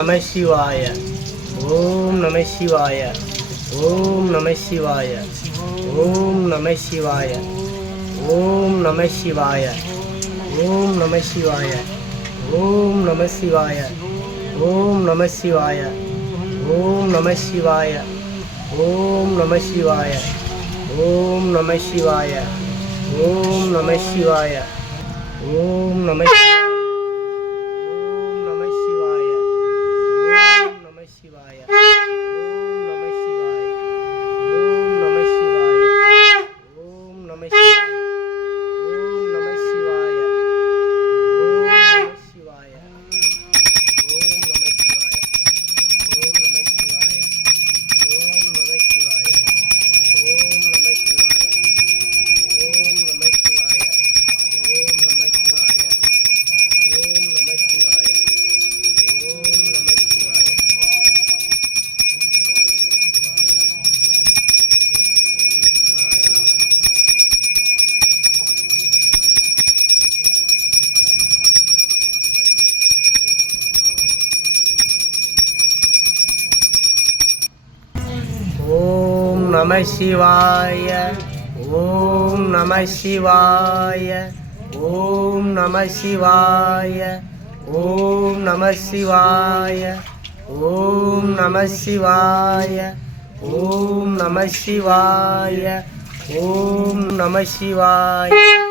நம சிவாய. ஓம் நம சிவாய. ஓம் நம சிவாய. ஓம் நம சிவாய. ஓம் நம சிவாய. ஓம் நம சிவாய. ஓம் நம சிவாய. ஓம் நம சிவாய. ஓம் நம சிவாய. ஓம் நம சிவாய. ஓம் நம சிவாய. ஓம் நம சிவாய. ஓம் நம நம சிவாய. ஓம் நம சிவாய. ஓம் நம சிவாய. ஓம் நம சிவாய. ஓம் நம சிவாய. ஓம் நம சிவாய. ஓம் நம சிவாய.